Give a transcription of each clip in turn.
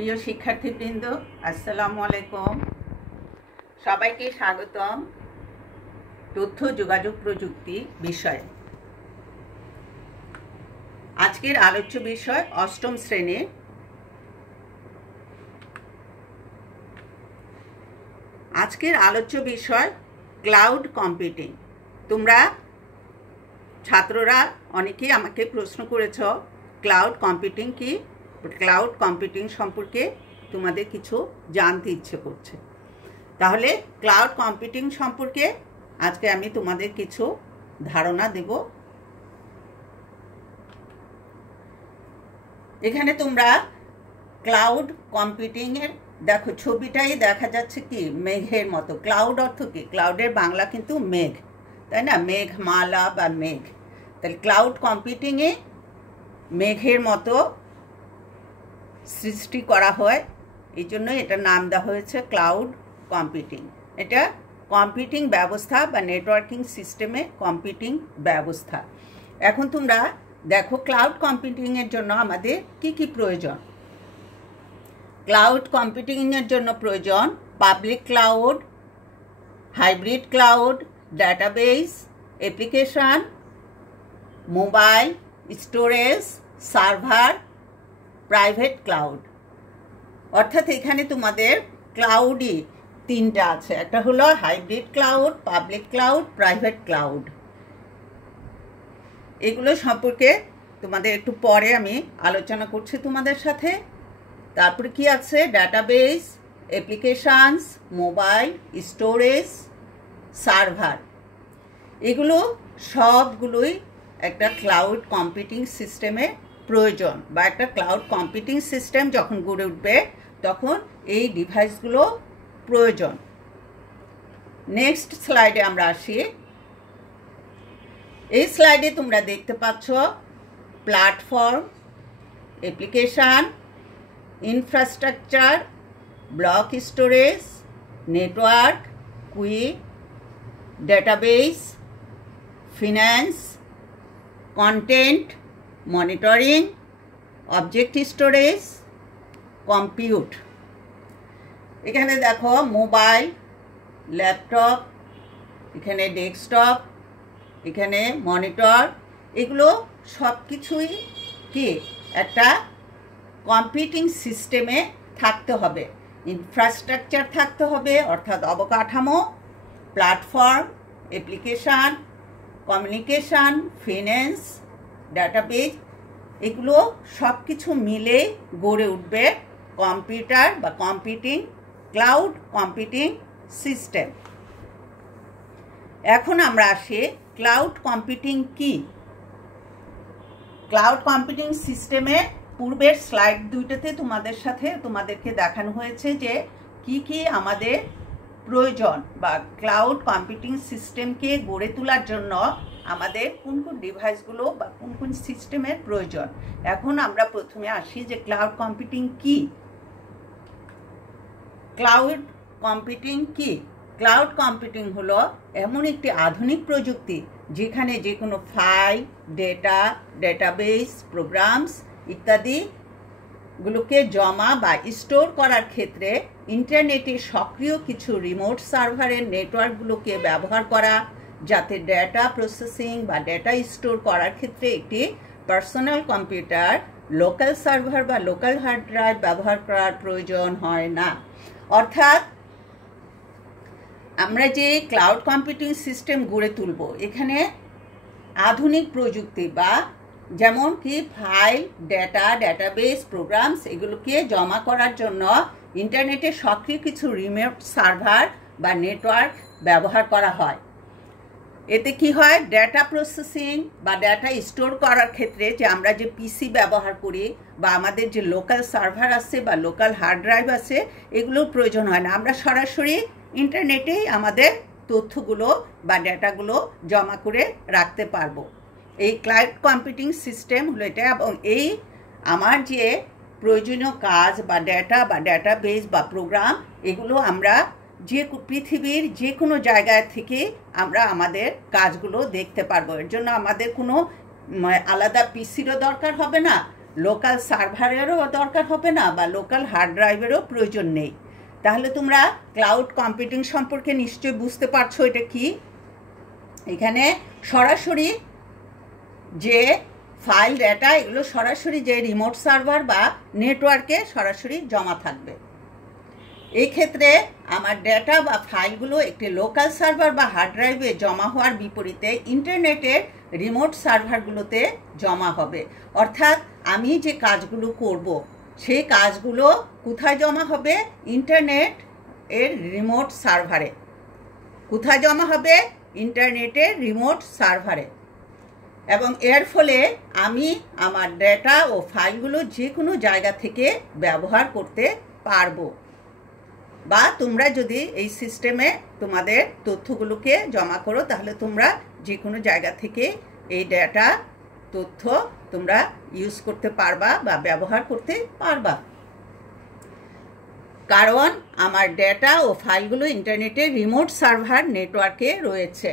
প্রিয় শিক্ষার্থীবৃন্দ, আসসালামু আলাইকুম। সবাইকে স্বাগতম তথ্য যোগাযোগ প্রযুক্তি বিষয়ে। আজকের আলোচ্য বিষয় অষ্টম শ্রেণীর ক্লাউড কম্পিউটিং। তোমরা ছাত্ররা অনেকেই আমাকে প্রশ্ন করেছ ক্লাউড কম্পিউটিং কি, ক্লাউড কম্পিউটিং সম্পর্কে তোমাদের কিছু জানতে ইচ্ছে করছে। তাহলে ক্লাউড কম্পিউটিং সম্পর্কে আজকে আমি তোমাদের কিছু ধারণা দেব। এখানে তোমরা ক্লাউড কম্পিউটিং এর দেখো, ছবিটাই দেখা যাচ্ছে কি মেঘের মতো। ক্লাউড অর্থ কি? ক্লাউডের বাংলা কিন্তু মেঘ, তাই না? মেঘমালা বা মেঘ। তাহলে ক্লাউড কম্পিউটিংয়ে মেঘের মতো সৃষ্টি করা হয়, এই জন্য এটার নাম দেওয়া হয়েছে ক্লাউড কম্পিউটিং। এটা কম্পিউটিং ব্যবস্থা বা নেটওয়ার্কিং সিস্টেমে কম্পিউটিং ব্যবস্থা। এখন তোমরা দেখো ক্লাউড কম্পিউটিংয়ের জন্য আমাদের কি কি প্রয়োজন। ক্লাউড কম্পিউটিংয়ের জন্য প্রয়োজন public cloud, hybrid cloud, database, application, mobile, storage, server, private cloud. অর্থাৎ এখানে তোমাদের ক্লাউডই তিনটা আছে। একটা হলো hybrid cloud, public cloud, private cloud. এগুলো সম্পর্কে তোমাদের একটু পরে আমি আলোচনা করছি তোমাদের সাথে। তারপরে কি আছে? Database, applications, mobile, storage, server. এগুলো সবগুলোই একটা ক্লাউড কম্পিউটিং সিস্টেমের প্রয়োজন, বা একটা ক্লাউড কম্পিউটিং সিস্টেম যখন গড়ে উঠবে তখন এই ডিভাইসগুলো প্রয়োজন। নেক্সট স্লাইডে আমরা আসি। এই স্লাইডে তোমরা দেখতে পাচ্ছ platform, application, infrastructure, block storage, network, queue, database, finance, content, monitoring, object storage, compute. এখানে দেখো মোবাইল, ল্যাপটপ, এখানে ডেস্কটপ, এখানে মনিটর। এগুলো সব কিছুই কি একটা কম্পিউটিং সিস্টেমে থাকতে হবে। ইনফ্রাস্ট্রাকচার থাকতে হবে, অর্থাৎ অবকাঠামো, platform, application, communication, finance, database. এগুলো সব কিছু মিলে গড়ে উঠবে কম্পিউটার বা ক্লাউড কম্পিউটিং সিস্টেম। এখন আমরা আসি ক্লাউড কম্পিউটিং কি। ক্লাউড কম্পিউটিং সিস্টেমে পূর্বের স্লাইড দুইটাতে তোমাদেরকে দেখানো হয়েছে যে কি কি আমাদের প্রয়োজন, বা ক্লাউড কম্পিউটিং সিস্টেমকে গড়ে তোলার জন্য আমাদের কোন কোন ডিভাইসগুলো বা কোন কোন সিস্টেমের প্রয়োজন। এখন আমরা প্রথমে আসি যে ক্লাউড কম্পিউটিং কি। ক্লাউড কম্পিউটিং কি? ক্লাউড কম্পিউটিং হলো এমন একটি আধুনিক প্রযুক্তি যেখানে যে কোনো ফাইল, ডেটা, ডেটাবেস, প্রোগ্রামস ইত্যাদিগুলোকে জমা বা স্টোর করার ক্ষেত্রে ইন্টারনেটে সক্রিয় কিছু রিমোট সার্ভারের নেটওয়ার্কগুলোকে ব্যবহার করা, যাতে ডেটা প্রসেসিং বা ডেটা স্টোর করার ক্ষেত্রে একটি পার্সোনাল কম্পিউটার, লোকাল সার্ভার বা লোকাল হার্ড ড্রাইভ ব্যবহার করার প্রয়োজন হয় না। অর্থাৎ আমরা যে ক্লাউড কম্পিউটিং সিস্টেম গড়ে তুলব, এখানে আধুনিক প্রযুক্তি বা যেমন কি ফাইল, ডেটা, ডেটাবেস, প্রোগ্রামস এগুলোকে জমা করার জন্য ইন্টারনেটে সক্রিয় কিছু রিমোট সার্ভার বা নেটওয়ার্ক ব্যবহার করা হয়। এতে কি হয়? ডেটা প্রসেসিং বা ডেটা স্টোর করার ক্ষেত্রে যে আমরা যে পিসি ব্যবহার করি বা আমাদের যে লোকাল সার্ভার আছে বা লোকাল হার্ড ড্রাইভ আছে, এগুলোর প্রয়োজন হয় না। আমরা সরাসরি ইন্টারনেটেই আমাদের তথ্যগুলো বা ডেটাগুলো জমা করে রাখতে পারবো। এই ক্লাউড কম্পিউটিং সিস্টেম হলো এটা। এবং এই আমার যে প্রয়োজনীয় কাজ বা ডেটা বা ডেটাবেস বা প্রোগ্রাম, এগুলো আমরা যে পৃথিবীর যে কোনো জায়গায় থেকে আমরা আমাদের কাজগুলো দেখতে পারবো। এর জন্য আমাদের কোনো আলাদা পিসিরও দরকার হবে না, লোকাল সার্ভারেরও দরকার হবে না বা লোকাল হার্ড ড্রাইভেরও প্রয়োজন নেই। তাহলে তোমরা ক্লাউড কম্পিউটিং সম্পর্কে নিশ্চয়ই বুঝতে পারছো এটা কি। এখানে সরাসরি যে ফাইল ডেটা এগুলো সরাসরি যে রিমোট সার্ভার বা নেটওয়ার্কে সরাসরি জমা থাকবে। এই ক্ষেত্রে আমার ডেটা বা ফাইলগুলো একটি লোকাল সার্ভার বা হার্ড ড্রাইভে জমা হওয়ার বিপরীতে ইন্টারনেটের রিমোট সার্ভারগুলোতে জমা হবে। অর্থাৎ আমি যে কাজগুলো করব সেই কাজগুলো কোথায় জমা হবে? ইন্টারনেট এর রিমোট সার্ভারে। কোথায় জমা হবে? ইন্টারনেটের রিমোট সার্ভারে। এবং এর ফলে আমি আমার ডেটা ও ফাইলগুলো যে কোনো জায়গা থেকে ব্যবহার করতে পারবো। বা তোমরা যদি এই সিস্টেমে তোমাদের তথ্যগুলোকে জমা করো তাহলে তোমরা যে কোনো জায়গা থেকে এই ডেটা তথ্য তোমরা ইউজ করতে পারবা বা ব্যবহার করতে পারবা। কারণ আমার ডেটা ও ফাইলগুলো ইন্টারনেটের রিমোট সার্ভার নেটওয়ার্কে রয়েছে।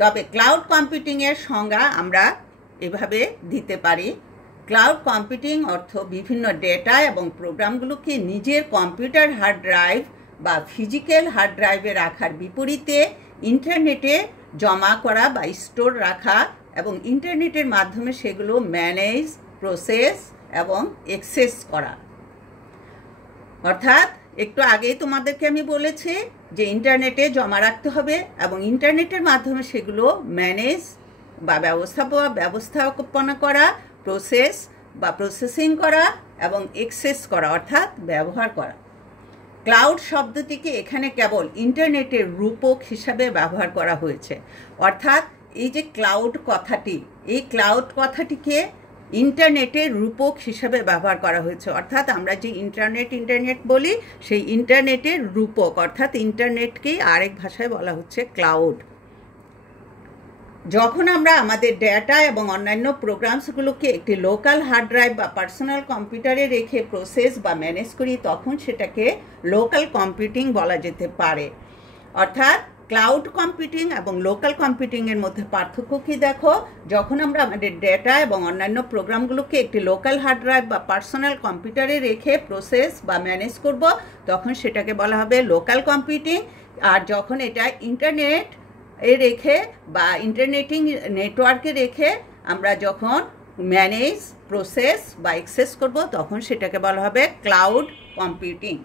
তবে ক্লাউড কম্পিউটিংয়ের সংজ্ঞা আমরা এভাবে দিতে পারি। ক্লাউড কম্পিউটিং অর্থ বিভিন্ন ডেটা এবং প্রোগ্রামগুলোকে নিজের কম্পিউটার হার্ড ড্রাইভ বা ফিজিক্যাল হার্ড ড্রাইভে রাখার বিপরীতে ইন্টারনেটে জমা করা বা স্টোর রাখা এবং ইন্টারনেটের মাধ্যমে সেগুলো ম্যানেজ, প্রসেস এবং অ্যাক্সেস করা। অর্থাৎ একটু আগেই তোমাদেরকে আমি বলেছি যে ইন্টারনেটে জমা রাখতে হবে এবং ইন্টারনেটের মাধ্যমে সেগুলো ম্যানেজ বা ব্যবস্থাপনা করা, প্রসেস বা প্রসেসিং করা এবং অ্যাক্সেস করা অর্থাৎ ব্যবহার করা। ক্লাউড শব্দটিকে এখানে কেবল ইন্টারনেটের রূপক হিসাবে ব্যবহার করা হয়েছে। অর্থাৎ এই যে ক্লাউড কথাটি, এই ক্লাউড কথাটিকে ইন্টারনেটের রূপক হিসাবে ব্যবহার করা হয়েছে। অর্থাৎ আমরা যে ইন্টারনেট বলি সেই ইন্টারনেটের রূপক অর্থাৎ ইন্টারনেটকেই আরেক ভাষায় বলা হচ্ছে ক্লাউড। যখন আমরা আমাদের ডেটা এবং অন্যান্য প্রোগ্রামসগুলোকে একটি লোকাল হার্ড ড্রাইভ বা পার্সোনাল কম্পিউটারে রেখে প্রসেস বা ম্যানেজ করি তখন সেটাকে লোকাল কম্পিউটিং বলা যেতে পারে। অর্থাৎ ক্লাউড কম্পিউটিং এবং লোকাল কম্পিউটিংয়ের মধ্যে পার্থক্য কি দেখো? যখন আমরা আমাদের ডেটা এবং অন্যান্য প্রোগ্রামগুলোকে একটি লোকাল হার্ড ড্রাইভ বা পার্সোনাল কম্পিউটারে রেখে প্রসেস বা ম্যানেজ করব তখন সেটাকে বলা হবে লোকাল কম্পিউটিং। আর যখন এটা ইন্টারনেট রেখে বা ইন্টারনেটিং নেটওয়ার্কে রেখে আমরা যখন ম্যানেজ, প্রসেস বা অ্যাক্সেস করব তখন সেটাকে বলা হবে ক্লাউড কম্পিউটিং।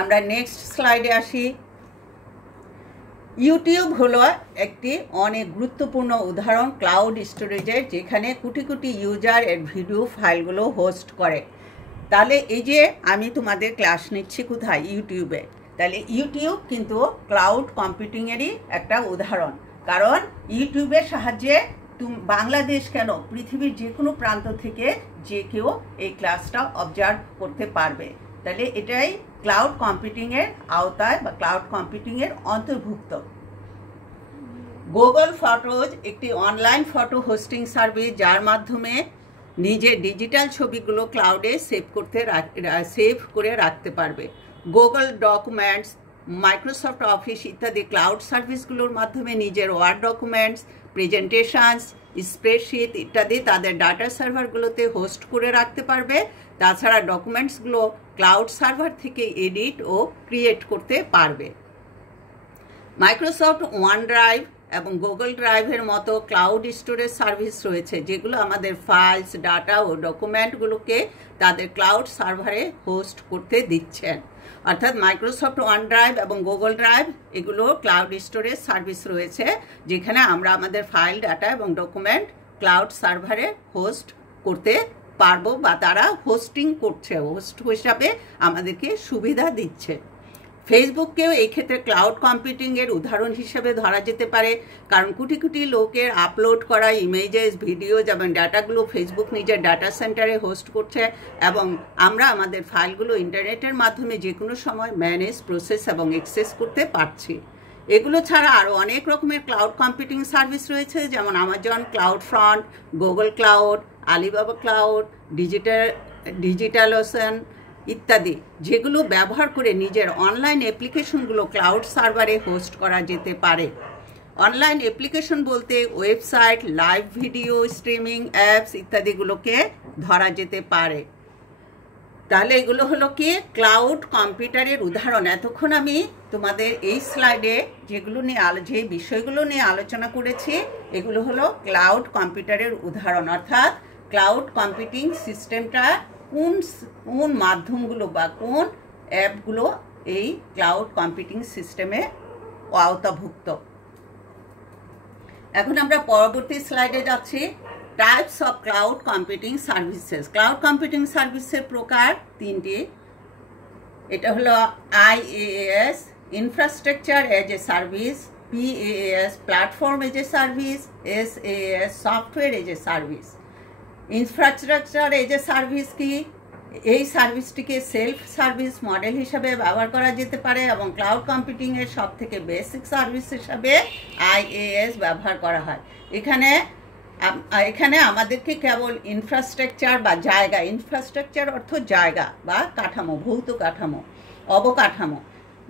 আমরা নেক্সট স্লাইডে আসি। ইউটিউব হলো একটি অনেক গুরুত্বপূর্ণ উদাহরণ ক্লাউড স্টোরেজের, যেখানে কোটি কোটি ইউজার এর ভিডিও ফাইলগুলো হোস্ট করে। তাহলে এই যে আমি তোমাদের ক্লাস নিচ্ছি কোথায়? ইউটিউবে। তাহলে ইউটিউব কিন্তু ক্লাউড কম্পিউটিংয়েরই একটা উদাহরণ। কারণ ইউটিউবের সাহায্যে বাংলাদেশ কেন পৃথিবীর যে কোনো প্রান্ত থেকে যে কেউ এই ক্লাসটা অবজার্ভ করতে পারবে। তাহলে এটাই ক্লাউড কম্পিউটিংয়ের আওতায় বা ক্লাউড কম্পিউটিংয়ের অন্তর্ভুক্ত। গুগল ফটোজ একটি অনলাইন ফটো হোস্টিং সার্ভিস যার মাধ্যমে নিজের ডিজিটাল ছবিগুলো ক্লাউডে সেভ করে রাখতে পারবে। গুগল ডকুমেন্টস, মাইক্রোসফট অফিস ইত্যাদি ক্লাউড সার্ভিসগুলোর মাধ্যমে নিজের ওয়ার্ড ডকুমেন্টস, প্রেজেন্টেশনস, স্প্রেডশিট ইত্যাদি তাদের ডাটা সার্ভারগুলোতে হোস্ট করে রাখতে পারবে। তাছাড়া ডকুমেন্টসগুলো ক্লাউড সার্ভার থেকে এডিট ও ক্রিয়েট করতে পারবে। মাইক্রোসফট ওয়ান ড্রাইভ এবং গুগল ড্রাইভের মতো ক্লাউড স্টোরেজ সার্ভিস রয়েছে যেগুলো আমাদের ফাইলস, ডাটা ও ডকুমেন্টগুলোকে তাদের ক্লাউড সার্ভারে হোস্ট করতে দিচ্ছেন। অর্থাৎ মাইক্রোসফট ওয়ান ড্রাইভ এবং গুগল ড্রাইভ এগুলো ক্লাউড স্টোরেজ সার্ভিস রয়েছে যেখানে আমরা আমাদের ফাইল, ডাটা এবং ডকুমেন্ট ক্লাউড সার্ভারে হোস্ট করতে পারবো বা তারা হোস্টিং করছে, হোস্ট হিসাবে আমাদেরকে সুবিধা দিচ্ছে। ফেসবুককেও এই ক্ষেত্রে ক্লাউড কম্পিউটিংয়ের উদাহরণ হিসেবে ধরা যেতে পারে, কারণ কোটি কোটি লোকের আপলোড করা ইমেজেস, ভিডিও এবং ডাটাগুলো ফেসবুক নিজের ডাটা সেন্টারে হোস্ট করছে এবং আমরা আমাদের ফাইলগুলো ইন্টারনেটের মাধ্যমে যে কোনো সময় ম্যানেজ, প্রসেস এবং অ্যাক্সেস করতে পারছি। এগুলো ছাড়া আরও অনেক রকমের ক্লাউড কম্পিউটিং সার্ভিস রয়েছে, যেমন Amazon cloud front, Google cloud, Alibaba cloud, DigitalOcean ইত্যাদি, যেগুলো ব্যবহার করে নিজের অনলাইন অ্যাপ্লিকেশনগুলো ক্লাউড সার্ভারে হোস্ট করা যেতে পারে। অনলাইন অ্যাপ্লিকেশন বলতে website, live video streaming apps ইত্যাদিগুলোকে ধরা যেতে পারে। তাহলে এগুলো হলো কি ক্লাউড কম্পিউটারের উদাহরণ। এতক্ষণ আমি তোমাদের এই স্লাইডে যে বিষয়গুলো নিয়ে আলোচনা করেছি এগুলো হলো ক্লাউড কম্পিউটারের উদাহরণ, অর্থাৎ ক্লাউড কম্পিউটিং সিস্টেমটা কোন মাধ্যমগুলো বা কোন অ্যাপগুলো এই ক্লাউড কম্পিউটিং সিস্টেমে আওতাভুক্ত। এখন আমরা পরবর্তী স্লাইডে যাচ্ছি। Types of cloud computing services. Cloud computing সার্ভিসের প্রকার তিনটি। এটা হলো IaaS, infrastructure as a service, PaaS, platform as a service, SaaS, software as a service. Infrastructure as a service কি? এই সার্ভিসটিকে সেলফ সার্ভিস মডেল হিসাবে ব্যবহার করা যেতে পারে এবং ক্লাউড কম্পিউটিংয়ের সব থেকে বেসিক সার্ভিস হিসাবে IaaS ব্যবহার করা হয়। এখানে আমাদেরকে কেবল ইনফ্রাস্ট্রাকচার বা জায়গা, ইনফ্রাস্ট্রাকচার অর্থ জায়গা বা কাঠামো, ভৌত কাঠামো, অবকাঠামো,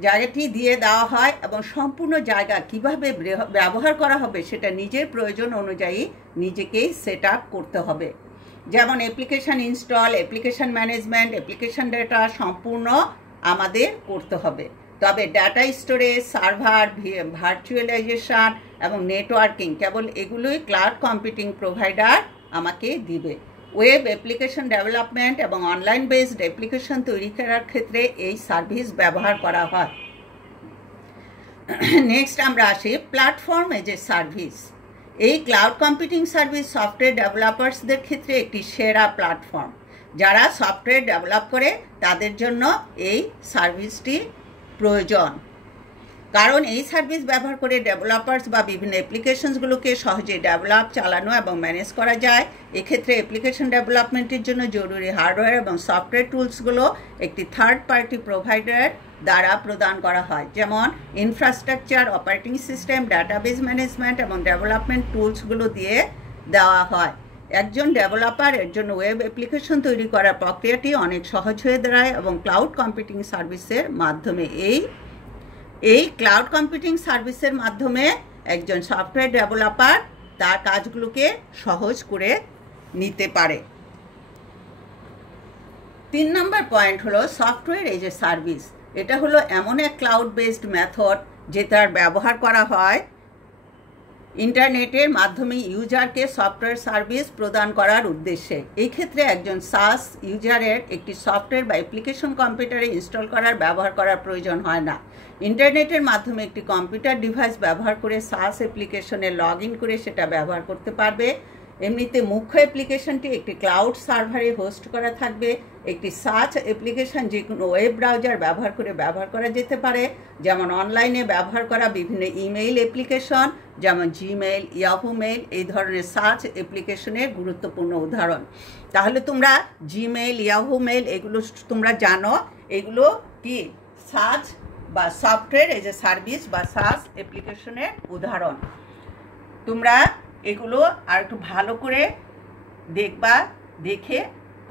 জায়গাটি দিয়ে দেওয়া হয় এবং সম্পূর্ণ জায়গা কিভাবে ব্যবহার করা হবে সেটা নিজের প্রয়োজন অনুযায়ী নিজেকেই সেট আপ করতে হবে। যেমন application install, application management, application data সম্পূর্ণ আমাদের করতে হবে। তবে ডাটা স্টোরেজ, সার্ভার, ভার্চুয়ালাইজেশন এবং নেটওয়ার্কিং কেবল এগুলোই ক্লাউড কম্পিউটিং প্রোভাইডার আমাকে দিবে। ওয়েব অ্যাপ্লিকেশন ডেভেলপমেন্ট এবং অনলাইন বেসড অ্যাপ্লিকেশন তৈরি করার ক্ষেত্রে এই সার্ভিস ব্যবহার করা হয়। নেক্সট আমরা আসি প্ল্যাটফর্ম এজ এ সার্ভিস। এই ক্লাউড কম্পিউটিং সার্ভিস সফটওয়্যার ডেভেলপার্সদের ক্ষেত্রে একটি সেরা প্ল্যাটফর্ম। যারা সফটওয়্যার ডেভেলপ করে তাদের জন্য এই সার্ভিসটি প্রয়োজন, কারণ এই সার্ভিস ব্যবহার করে ডেভেলপার্স বা বিভিন্ন অ্যাপ্লিকেশনসগুলোকে সহজে ডেভেলপ, চালানো এবং ম্যানেজ করা যায়। এক্ষেত্রে অ্যাপ্লিকেশন ডেভেলপমেন্টের জন্য জরুরি হার্ডওয়্যার এবং সফটওয়্যার টুলসগুলো একটি থার্ড পার্টি প্রোভাইডার দ্বারা প্রদান করা হয়, যেমন infrastructure, operating system, database management এবং ডেভেলপমেন্ট টুলসগুলো দিয়ে দেওয়া হয়। একজন ডেভেলপার এর জন্য ওয়েব অ্যাপ্লিকেশন তৈরি করার প্রক্রিয়াটি অনেক সহজ হয়ে দাঁড়ায় এবং ক্লাউড কম্পিউটিং সার্ভিসের মাধ্যমে এই ক্লাউড কম্পিউটিং সার্ভিসের মাধ্যমে একজন সফটওয়্যার ডেভেলপার তার কাজগুলোকে সহজ করে নিতে পারে। 3 নম্বর পয়েন্ট হলো সফটওয়্যার এজ এ সার্ভিস। এটা হলো এমন এক ক্লাউড বেসড মেথড যেটার ব্যবহার করা হয় ইন্টারনেটের মাধ্যমে ইউজারকে সফটওয়্যার সার্ভিস প্রদান করার উদ্দেশ্যে। এই ক্ষেত্রে একজন সাস ইউজারের একটি সফটওয়্যার বা অ্যাপ্লিকেশন কম্পিউটারে ইনস্টল ব্যবহার করার প্রয়োজন হয় না। ইন্টারনেটের মাধ্যমে একটি কম্পিউটার ডিভাইস ব্যবহার করে সাস অ্যাপ্লিকেশনে লগ ইন করে সেটা ব্যবহার করতে পারবে। এমনিতে মুখ্য অ্যাপ্লিকেশনটি একটি ক্লাউড সার্ভারে হোস্ট করা থাকবে। একটি সার্চ অ্যাপ্লিকেশন যে কোনো ওয়েব ব্রাউজার ব্যবহার করা যেতে পারে, যেমন অনলাইনে ব্যবহার করা বিভিন্ন ইমেইল অ্যাপ্লিকেশন যেমন জিমেইল, ইয়াহু মেইল এই ধরনের সার্চ অ্যাপ্লিকেশনের গুরুত্বপূর্ণ উদাহরণ। তাহলে তোমরা জিমেইল, ইয়াহু মেইল এগুলো তোমরা জানো, এগুলো কি সার্চ বা সফটওয়্যার এজ এ সার্ভিস বা সার্চ অ্যাপ্লিকেশনের উদাহরণ। তোমরা এগুলো আর একটু ভালো করে দেখবা, দেখে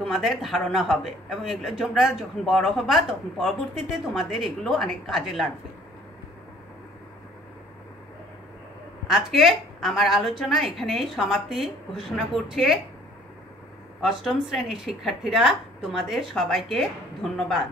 তোমাদের ধারণা হবে এবং এগুলো তোমরা যখন বড় হবা তখন পরবর্তীতে তোমাদের এগুলো অনেক কাজে লাগবে। আজকে আমার আলোচনা এখানেই সমাপ্তি ঘোষণা করছে। 8ম শ্রেণীর শিক্ষার্থীরা তোমাদের সবাইকে ধন্যবাদ।